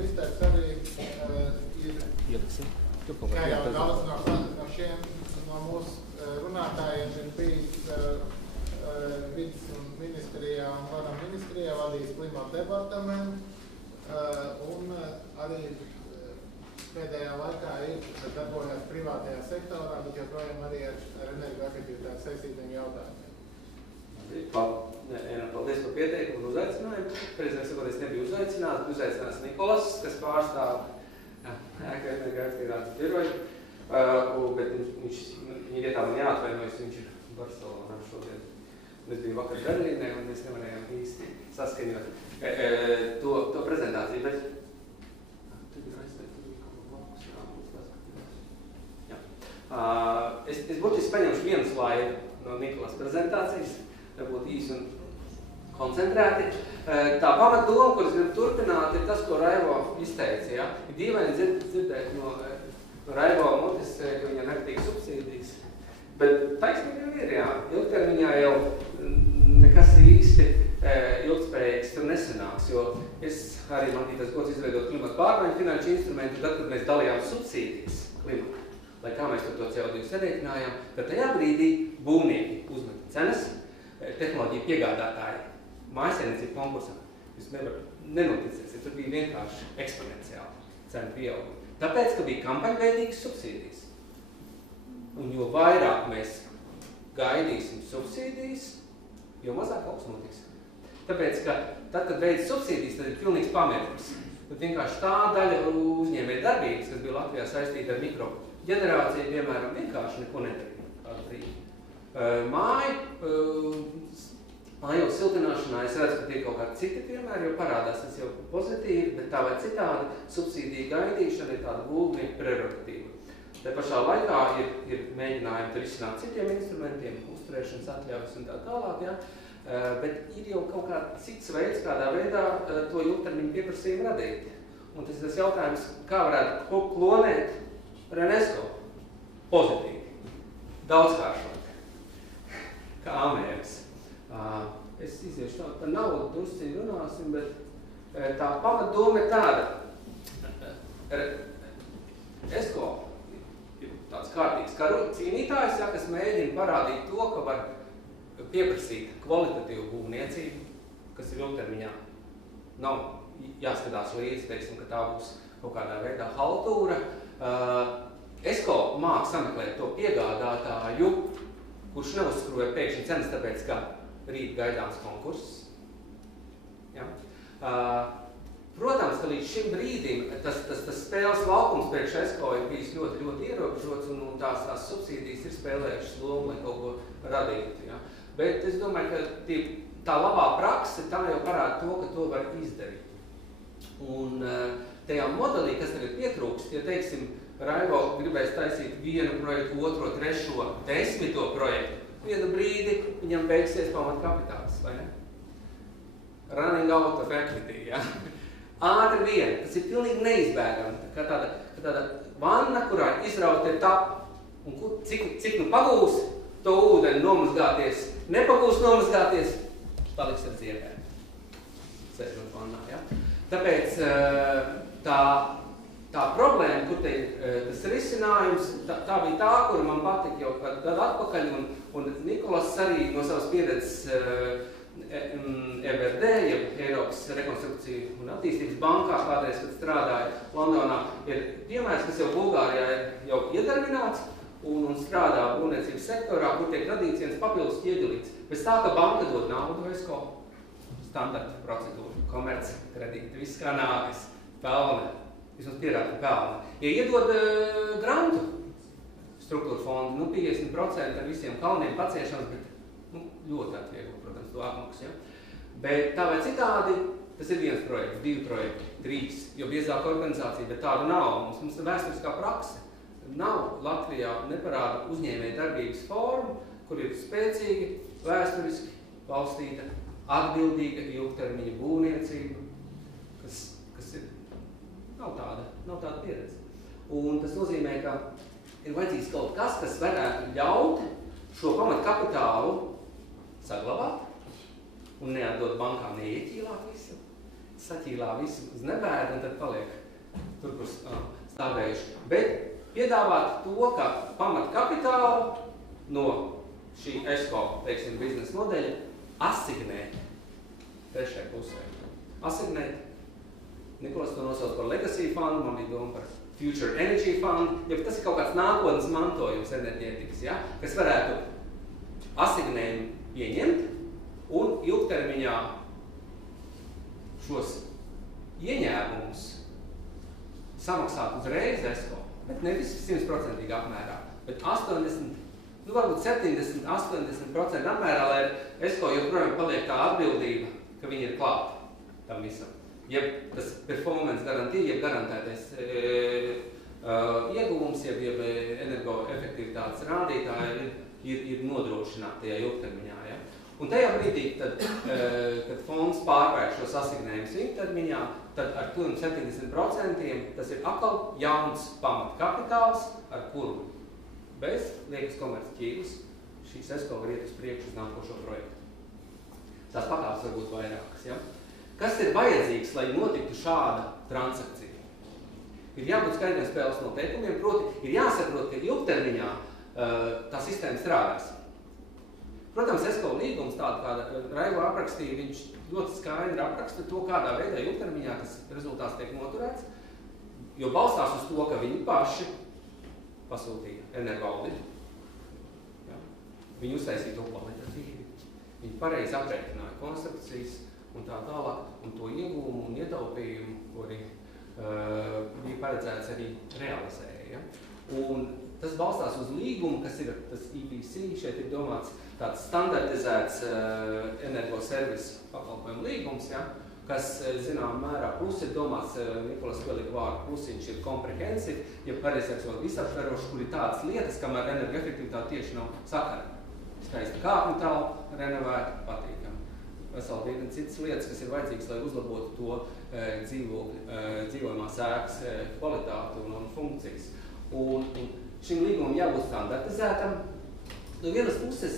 listēts arī ir, kā jau daudz no mūsu runātājiem ir bijis vidas ministrijā un varam ministrijā vadījis klimata departamentu, un arī pēdējā laikā ir darbojās privātajā sektorā, bet joprojām arī ar energoefektivitāti saistītiem jautājumiem. Paldies par pieteikumu un uzaicinājumu. Prezidents sakot, es nebiju uzaicināts, uzaicināts Nikolas, kas pārstāv energoefektivitātes biroju, bet viņa vietā man jāatvainojas, viņš ir Barcelonā šodien. Mēs bijām vakar Berlīnē un mēs nevarējām īsti saskaņot to prezentāciju, bet es būtiski paņemšu vienu slaidu no Nikolas prezentācijas, varbūt īsi un koncentrēti. Tā pamatdoma, ko es gribu turpināt, ir tas, ko Raivo izteica. Ja? Ir dīvaini dzirdēt no Raivo mutes, ka viņam nepatīk subsīdijas. Bet taisnība jau ir, jā. Ilgtermiņā jau nekas īsti ilgspējīgs tur nesanāks, jo es arī man bija tas gods izveidot klimata pārmaiņu finanšu instrumentu, tad, kad mēs dalījām subsīdijas klimata, lai kā mēs to CO2 sarēķinājām, tad tajā brīdī būvnieki uzmeta cenas, tehnoloģija piegādātāji mājasēmniecību konkursam. Jūs nenoticēsiet, tur bija vienkārši eksponenciāli cenu pieaugumi. Tāpēc, ka bija kampaņveidīgas subsīdijas. Un jo vairāk mēs gaidīsim subsīdijas, jo mazāk augs notiks. Tāpēc, ka tad, kad veids subsīdijas, tad ir pilnīgs pamērums. Tad vienkārši tā daļa uzņēmēja darbības, kas bija Latvijā saistīta ar mikroģenerāciju, piemēram, vienkārši neko nedarīja kādu brīdi. Māju siltināšanā es redzu, ka tie kaut kādi citi piemēri, jo parādās tas jau pozitīvi, bet tā vai citādi subsīdija gaidīšana ir tāda būvnieku prerogatīva. Te pašā laikā ir mēģinājumi risināt citiem instrumentiem, uzturēšanas atļaujas un tā tālāk, ja? Bet ir jau kaut kāds cits veids, kādā veidā to ilgtermiņu pieprasījumu radīt. Un tas ir tas jautājums, kā varētu klonēt Renesko pozitīvi, daudzkāršot, kā amērs. Es iziešu tādu par naudu, drusciņi runāsim, bet tā pamatdoma ir tāda. Esko ir tāds kārtīgs cīnītājs, ja, kas mēģina parādīt to, ka var pieprasīt kvalitatīvu būvniecību, kas ir ilgtermiņā. Nav jāskatās līdzi, teiksim, ka tā būs kaut kādā veidā haltūra. Esko māk sameklēt to piegādātāju, kurš neuzskroja pēkšņi cenas, tāpēc, ka rīt gaidāms konkurss. Ja? Protams, ka līdz šim brīdim tas spēles laukums priekš Esko ir bijis ļoti, ļoti ierobežots un tās subsīdijas ir spēlējušas lomu, lai kaut ko radītu. Ja? Bet es domāju, ka tā labā prakse tā jau parāda to, ka to var izdarīt. Un tajā modelī, kas tagad pietrūkst, ja teiksim, Raivo gribēs taisīt vienu projektu, otro, trešo, 10. projektu, vienu brīdi viņam beigsies pamatkapitāls, vai ne? Running out of equity, ja? Ātri vien, tas ir pilnīgi neizbēgami, kā tāda vanna, kurā izrauta ir tapa. Un cik nu pagūs to ūdeni nomazgāties, nepagūs nomazgāties, paliks ar dziepēm, sēžot vannā, ja? Tāpēc tā problēma, kur te ir tas risinājums, tā bija tā, kura man patika jau kādu gadu atpakaļ, un Nikolas arī no savas pieredzes EBRD, jeb Eiropas rekonstrukciju un attīstības bankā, kādreiz, kad strādāja Londonā, ir piemērs, kas jau Bulgārijā ir jau iedarbināts un strādā būvniecības sektorā, kur tiek radīts viens papildus ķieģelīts. Pēc tā, ka banka dod naudu Esko, standarta procedūra, komerci, kredīti, viss kā nākas, pelna. Vismaz pierāda pelna. Ja iedod grantu struktūra fondu, 50% ar visiem kalniem paciešanas, bet ļoti atvieglo, protams, to apmaksu. Ja? Bet tā vai citādi, tas ir viens projekts, 2 projekti, 3, jo biezāka organizācija, bet tāda nav. Mums ir vēsturiskā prakse. Nav Latvijā neparāda uzņēmēja darbības forma, kur ir spēcīgi, vēsturiski balstīta, atbildīga ilgtermiņa būvniecība, kas ir Nav tāda pieredze. Un tas nozīmē, ka ir vajadzīgs kaut kas, kas varētu ļaut šo pamatkapitālu saglabāt un neatdot bankām neieķīlāt visu. saķīlā visu uz nebēdu un tad paliek tur, kur stāvējuši. Bet piedāvāt to, ka pamat kapitālu no šī ESCO, teiksim, biznesa modeļa asignēt trešai pusē. Asignēt. Nikolas to nosauc par Legacy fundu, man bija doma par Future Energy Fund, ja tas ir kaut kāds nākotnes mantojums enerģētikas, ja, kas varētu asignējumu pieņemt un ilgtermiņā šos ieņēmumus samaksāt uzreiz ESCO, bet nevis 100% apmērā, bet 80, varbūt 70, 80% apmērā, lai ESCO joprojām paliek tā atbildība, ka viņi ir klāt tam visam. Ja tas performance garantija, ja garantētais ieguvums, ja energoefektivitātes rādītāji ir nodrošināti tajā ilgtermiņā. Ja? Un tajā brīdī, kad fonds pārvērš šos asignējumus ilgtermiņā, tad ar 70% tas ir atkal jauns pamat kapitāls, ar kuru bez liekas komercķīvas šīs ESCO var iet uz priekšu uz nākošo projektu. Tās pakāpes var būt vairākas. Ja? Kas ir vajadzīgs, lai notiktu šāda transakcija? Ir jābūt skaidriem spēles noteikumiem, proti ir jāsaprot, ka ilgtermiņā tā sistēma strādās. Protams, ESCO līgums, tādu kāda Raivo aprakstīja, viņš ļoti skaidri apraksta to, kādā veidā ilgtermiņā tas rezultāts tiek noturēts, jo balstās uz to, ka viņi paši pasūtīja energoaudītu. Ja? Viņi uztaisīja to kvalitatīvi, viņi pareizi aprēķināja konstrukcijas, un tā tālāk, un to ieguvumu un ietaupījumu, ko arī bija paredzēts arī realizēja. Ja? Un tas balstās uz līgumu, kas ir tas EPC, šeit ir domāts tāds standartizēts energoservisu pakalpojumu līgums, ja? Kas, zinām, mērā plus ir domāts, Nikolas pielika vārdu plusiņš ir comprehensive, ja pareizāk vēl visaptveroši, kur ir tādas lietas, kamēr energoefektivitāte tieši nav sakara. Skaista kāpņu telpa, renovēta, patīkami. Vesela virkne citas lietas, kas ir vajadzīgas, lai uzlabotu to dzīvojamās ēkas kvalitāti un funkcijas. Un šim līgumam jābūt standartizētam. No vienas puses,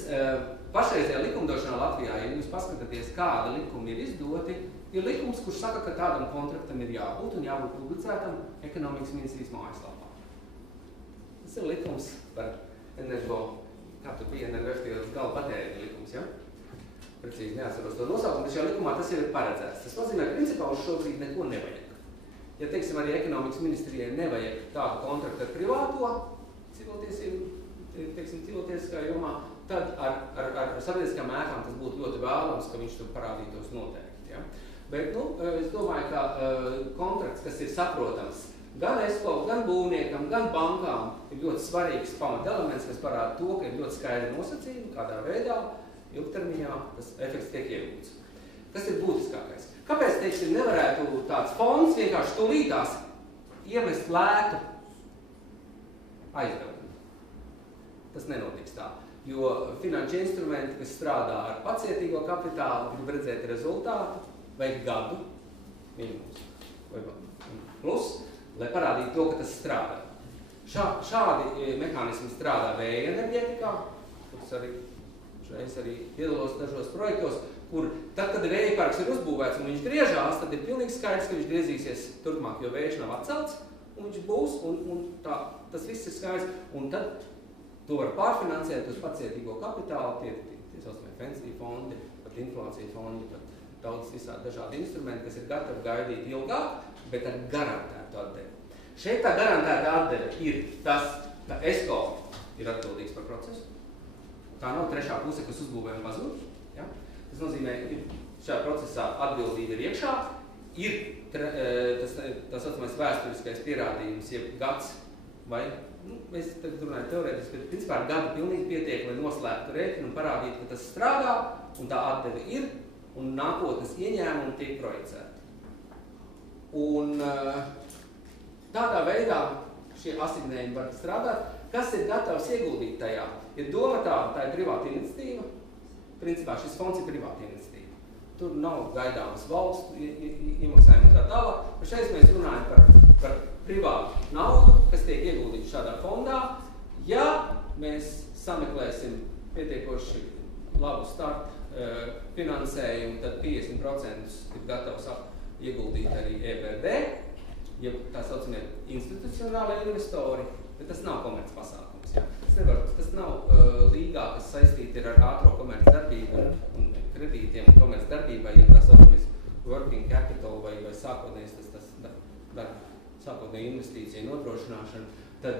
pašreizajā likumdošanā Latvijā, ja jūs paskatāties, kāda likumi ir izdoti, ir likums, kurš saka, ka tādam kontraktam ir jābūt un jābūt publicētam ekonomikas ministrijas mājaslapā. Tas ir likums par energo, kā tu bija energoefektīvas gala patēriņa likums, ja? Precīzi neatceros to nosaukumu, bet šajā likumā tas jau ir paredzēts. Tas nozīmē, ka principā uz šobrīd neko nevajag. Ja, teiksim, arī ekonomikas ministrijai nevajag tādu kontraktu ar privāto civiltiesiskā jomā, tad ar sabiedriskām ēkām tas būtu ļoti vēlams, ka viņš tur parādītos noteikti. Ja? Bet, es domāju, ka kontrakts, kas ir saprotams gan ESCO, gan būvniekam, gan bankām, ir ļoti svarīgs pamatelements, kas parāda to, ka ir ļoti skaidri nosacījumi, kādā veidā ilgtermiņā tas efekts tiek iegūts. Kas ir būtiskākais? Kāpēc, teiksim, nevarētu tāds fonds vienkārši tūlītās iemest lētu aizdevumu? Tas nenotiks tā, jo finanšu instrumenti, kas strādā ar pacietīgo kapitālu, grib redzēt rezultātu, vajag gadu minimums vai plus, lai parādītu to, ka tas strādā. Šādi mehānismi strādā vēja enerģētikā, es arī piedalos dažos projektos, kur tad, kad vēja parks ir uzbūvēts un viņš griežās, tad ir pilnīgi skaidrs, ka viņš griezīsies turpmāk, jo vējš nav atcelts, un viņš būs, un tas viss ir skaidrs. Un tad to var pārfinansēt uz pacietīgo kapitālu, tie saucamie pensiju fondi, pat inflācija fondi, pat daudz visādi dažādi instrumenti, kas ir gatavi gaidīt ilgāk, bet ar garantētu atdevi. Šeit tā garantēta atdeve ir tas, ka ESCO ir atbildīgs par procesu. Tā nav trešā puse, kas uzbūvē un pazūd. Ja? Tas nozīmē, ka šajā procesā atbildība ir iekšā, ir tas saucamais vēsturiskais pierādījums, jeb gads vai, mēs tagad runājam teorētiski, bet principā ar gadu pilnīgi pietiek, lai noslēgtu rēķinu un parādītu, ka tas strādā un tā atdeve ir un nākotnes ieņēmumi tiek projicēti. Un tādā veidā šie asignējumi var strādāt. Kas ir gatavs ieguldīt tajā? Ja doma tā ir privāta iniciatīva, principā šis fonds ir privāta iniciatīva. Tur nav gaidāmas valstu iemaksājumi un tā tālāk. Šeit mēs runājam par privātu naudu, kas tiek ieguldīta šādā fondā. Ja mēs sameklēsim pietiekoši labu startu finansējumu, tad 50% ir gatavs ieguldīt arī EBRD, ja tā saucamie institucionāli investori, bet tas nav komerc pasākums. Ja? Tas nav līgā, kas saistīti ar ātro komerc darbību un kredītiem komerc darbībai, ja tā saucamies working capital vai sākotnējs sākotnēji investīcija nodrošināšana, tad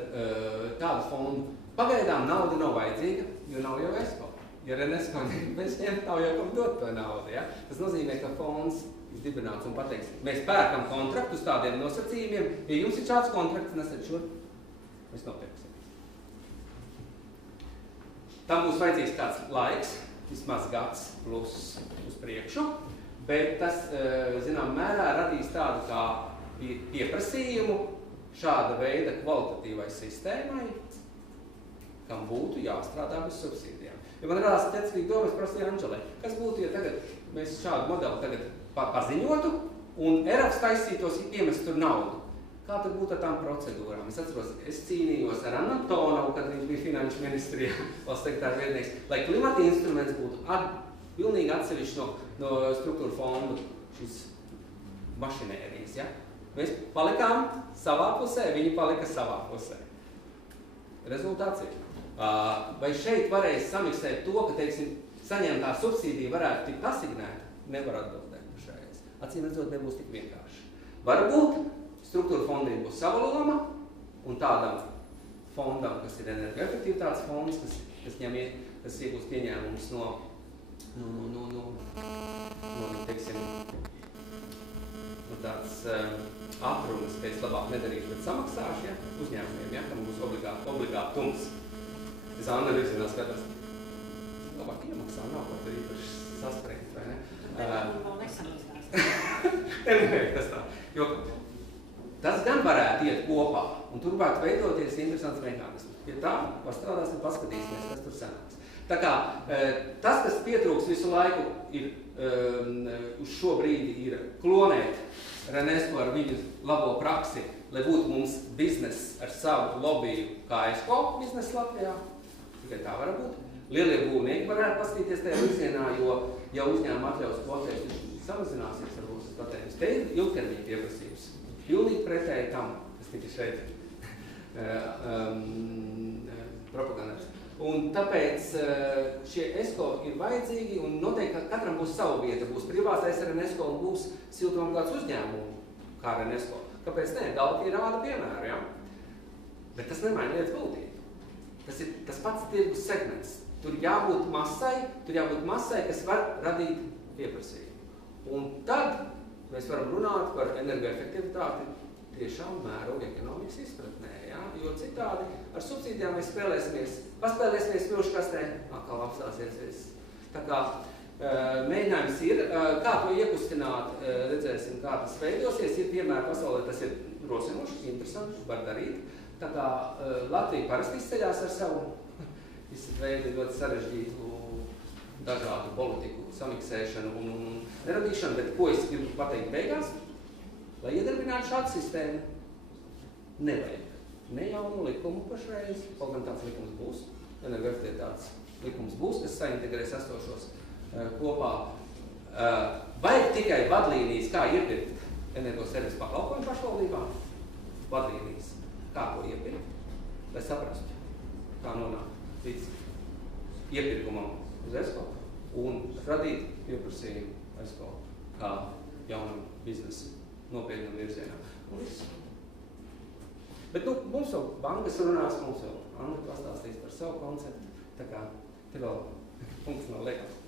tādu fondu pagaidām nauda nav vajadzīga, jo nav jau ESCO. Ja Renesko mēs ņemt, nav jau kam dot to naudu. Ja? Tas nozīmē, ka fonds izdibināts un pateiks, mēs pērkam kontraktu uz tādiem nosacījumiem, ja jums ir šāds kontrakts, nesat šur, mēs nopirksim. Tam būs vajadzīgs kāds laiks, vismaz gads plus uz priekšu, bet tas, zinām, mērā radīs tādu kā pieprasījumu šāda veida kvalitatīvai sistēmai, kam būtu jāstrādā bez subsīdijām. Ja man radās tecīgi domas, prasīja Anželē, kas būtu, ja tagad mēs šādu modeli tagad paziņotu un ERAFs taisītos iemest tur naudu? Kā tad būtu ar tām procedūrām? Es atceros, es cīnījos ar Annu Tonovu, kad viņš bija finanšu ministrijā, valsts sekretāra vietnieks, lai klimata instruments būtu pilnīgi atsevišķi no struktūra fondu šīs mašinērijas. Ja? Mēs palikām savā pusē, viņi palika savā pusē. Rezultāts ir. Vai šeit varēs samiksēt to, ka, teiksim, saņemtā subsīdija varētu tikt asignēta? Nevar atbildēt šajās. Acīm redzot, nebūs tik vienkārši. Varbūt struktūra fondiem būs sava loma, un tādam fondam, kas ir energoefektivitātes fonds, kas iegūst ieņēmumus teiksim, tāds atrunas pēc labāk nedarīšu, bet samaksāšu, ja, uzņēmumiem, ja, kam būs obligātums. Es Anna virzienā skatās, labāk iemaksā, nav kaut kā īpaši saspringt, vai ne? Bet vēl nesamaksās. Tas tā, jo tas gan varētu iet kopā, un tur varētu veidoties interesants mehānisms. Pie tā pastrādāsim, paskatīsimies, kas tur sanāks. Tā kā tas, kas pietrūks visu laiku, ir uz šo brīdi ir klonēt Renesko ar viņu labo praksi, lai būtu mums biznes ar savu lobiju kā ESCO biznes Latvijā. Tikai tā var būt. Lielie būvnieki varētu paskatīties tajā virzienā, jo ja uzņēmuma atļaus kvotēs, viņš samazināsies ar mūsu patējumus. Te ir ilgtermiņa pieprasības. Pilnīgi pretēji tam, kas tika šeit propagandēts. Un tāpēc šie ESCO ir vajadzīgi un noteikti katram būs savu vieta. Būs privātais Renesko un būs siltumapgādes uzņēmumu kā Renesko. Kāpēc ne? Dalki rāda piemēru, ja? Bet tas nemaina lietas būtību. Tas ir tas pats tirgus segments. Tur jābūt masai, kas var radīt pieprasījumu. Un tad mēs varam runāt par energoefektivitāti tiešām mēroga ekonomikas izpratnē, ja? Jo citādi ar subsīdijām mēs paspēlēsimies vilškastē, atkal apstāsies. Tā kā mēģinājums ir, kā to iekustināt, redzēsim, kā tas veidosies. Ir piemēri pasaulē, tas ir rosinoši, interesanti, var darīt. Tā kā Latvija parasti izceļās ar savu veidu ļoti sarežģītu dažādu politiku samiksēšanu un neradīšanu, bet ko es gribu pateikt beigās? Lai iedarbinātu šādu sistēmu, nevajag ne jaunu likumu pašreiz, kaut gan tāds likums būs, energoefektivitātes likums būs, kas saintegrēs esošos kopā. Vajag tikai vadlīnijas, kā iepirkt energoservisu pakalpojumu pašvaldībā, vadlīnijas, kā ko iepirkt, lai saprastu, kā nonākt līdz iepirkumam uz ESCO un radīt pieprasījumu ESCO kā jaunam biznesu nopietnam virzienā. Un viss. Bet, mums jau bankas runās, mums jau Anna pastāstīs par savu konceptu, tā kā te vēl punkts nav liekams.